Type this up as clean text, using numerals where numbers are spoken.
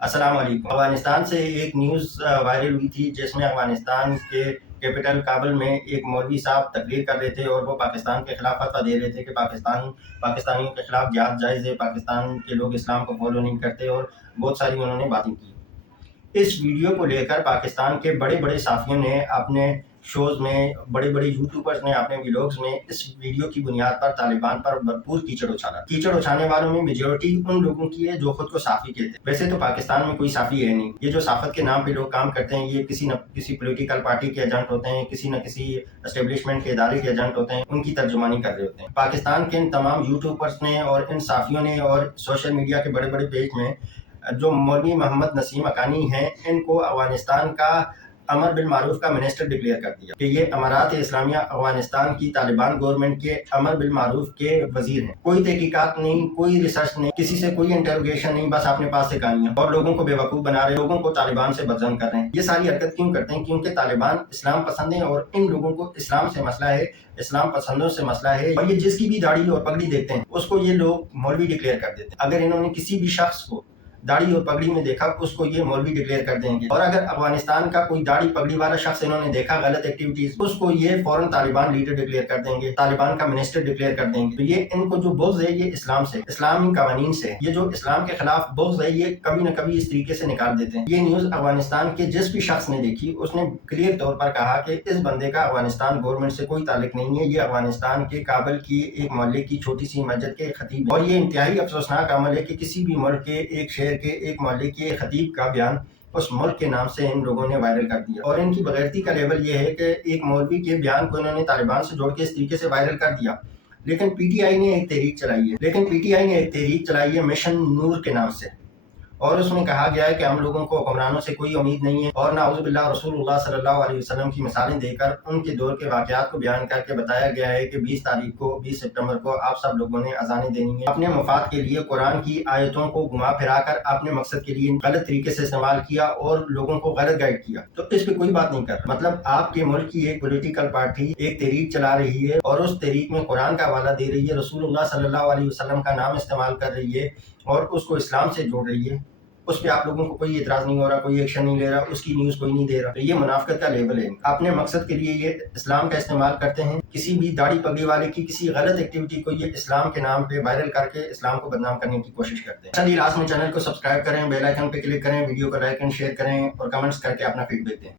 السلام علیکم۔ افغانستان سے ایک نیوز وائرل ہوئی تھی جس میں افغانستان کے کیپٹل کابل میں ایک مولوی صاحب تقریر کر رہے تھے اور وہ پاکستان کے خلاف فتویٰ دے رہے تھے کہ پاکستانیوں کے خلاف جہاد جائز ہے، پاکستان کے لوگ اسلام کو فالو نہیں کرتے، اور بہت ساری انہوں نے باتیں کی۔ اس ویڈیو کو لے کر پاکستان کے بڑے بڑے صحافیوں نے اپنے شوز میں، بڑے بڑے یوٹیوبرز نے اپنے ویلوگز میں اس ویڈیو کی بنیاد پر طالبان پر بھرپور کیچڑ اچھالا۔ کیچڑ اچھانے والوں میں میجورٹی ان لوگوں کی ہے جو خود کو صحافی کہتے ہیں۔ ویسے تو پاکستان میں کوئی صحافی ہے نہیں، یہ جو صحافت کے نام پہ لوگ کام کرتے ہیں یہ کسی نہ کسی پولیٹیکل پارٹی کے ایجنٹ ہوتے ہیں، کسی نہ کسی اسٹیبلشمنٹ کے ادارے کے ایجنٹ ہوتے ہیں، ان کی ترجمانی کر رہے ہوتے ہیں۔ پاکستان کے ان تمام یوٹیوبرز نے اور ان صحافیوں نے اور سوشل میڈیا کے بڑے بڑے پیج میں جو مولوی محمد نسیم حقانی ہیں، ان کو افغانستان کا امر بالمعروف کا منسٹر ڈکلیئر کر دیا کہ یہ امارات اسلامیہ افغانستان کی طالبان گورنمنٹ کے امر بالمعروف کے وزیر ہیں۔ کوئی تحقیقات نہیں، کوئی ریسرچ نہیں، کسی سے کوئی انٹروگیشن نہیں، بس اپنے پاس سے کہانیاں، اور لوگوں کو بے وقوف بنا رہے ہیں، لوگوں کو طالبان سے بدظن کر رہے ہیں۔ یہ ساری حرکت کیوں کرتے ہیں؟ کیونکہ طالبان اسلام پسند ہیں اور ان لوگوں کو اسلام سے مسئلہ ہے، اسلام پسندوں سے مسئلہ ہے، اور یہ جس کی بھی داڑھی اور پگڑی دیکھتے ہیں اس کو یہ لوگ مولوی ڈکلیئر کر دیتے ہیں۔ اگر انہوں نے کسی بھی شخص کو داڑھی اور پگڑی میں دیکھا اس کو یہ مولوی ڈکلیئر کر دیں گے، اور اگر افغانستان کا کوئی داڑھی پگڑی والا شخص انہوں نے دیکھا غلط ایکٹیویٹیز، اس کو یہ فوراً طالبان لیڈر ڈکلیئر کر دیں گے، طالبان کا منسٹر ڈکلیئر کر دیں گے۔ تو یہ ان کو جو بغض ہے یہ اسلام سے، اسلامی قوانین سے، یہ جو اسلام کے خلاف بغض ہے یہ کبھی نہ کبھی اس طریقے سے نکال دیتے ہیں۔ یہ نیوز افغانستان کے جس بھی شخص نے دیکھی اس نے کلیئر طور پر کہا کہ اس بندے کا افغانستان گورنمنٹ سے کوئی تعلق نہیں ہے، یہ افغانستان کے کابل کی ایک محلے کی چھوٹی سی مسجد کے خطیب ہے، اور یہ انتہائی افسوسناک عمل ہے کہ کسی بھی ملک کے، ایک شہر کے، ایک محلے کے خطیب کا بیان اس ملک کے نام سے ان لوگوں نے وائرل کر دیا۔ اور ان کی بغیرتی کا لیول یہ ہے کہ ایک مولوی کے بیان کو انہوں نے طالبان سے جوڑ کے اس طریقے سے وائرل کر دیا۔ لیکن پی ٹی آئی نے ایک تحریک چلائی ہے مشن نور کے نام سے، اور اس میں کہا گیا ہے کہ ہم لوگوں کو حکمرانوں سے کوئی امید نہیں ہے، اور نعوذ باللہ رسول اللہ صلی اللہ علیہ وسلم کی مثالیں دے کر ان کے دور کے واقعات کو بیان کر کے بتایا گیا ہے کہ 20 ستمبر کو آپ سب لوگوں نے اذانیں دینی ہیں۔ اپنے مفاد کے لیے قرآن کی آیتوں کو گھما پھرا کر اپنے مقصد کے لیے غلط طریقے سے استعمال کیا اور لوگوں کو غلط گائیڈ کیا، تو اس پہ کوئی بات نہیں کر رہا۔ مطلب آپ کے ملک کی ایک پولیٹیکل پارٹی ایک تحریک چلا رہی ہے اور اس تحریک میں قرآن کا حوالہ دے رہی ہے، رسول اللہ صلی اللہ علیہ وسلم کا نام استعمال کر رہی ہے اور اس کو اسلام سے جوڑ رہی ہے، اس پہ آپ لوگوں کو کوئی اعتراض نہیں ہو رہا، کوئی ایکشن نہیں لے رہا، اس کی نیوز کوئی نہیں دے رہا۔ تو یہ منافقت کا لیول ہے۔ اپنے مقصد کے لیے یہ اسلام کا استعمال کرتے ہیں، کسی بھی داڑھی پگڑی والے کی کسی غلط ایکٹیویٹی کو یہ اسلام کے نام پہ وائرل کر کے اسلام کو بدنام کرنے کی کوشش کرتے ہیں۔ چلیے لاسٹ میں چینل کو سبسکرائب کریں، بیل آئیکن پہ کلک کریں، ویڈیو کو لائک اینڈ شیئر کریں اور کمنٹس کر کے اپنا فیڈ بیک دیں۔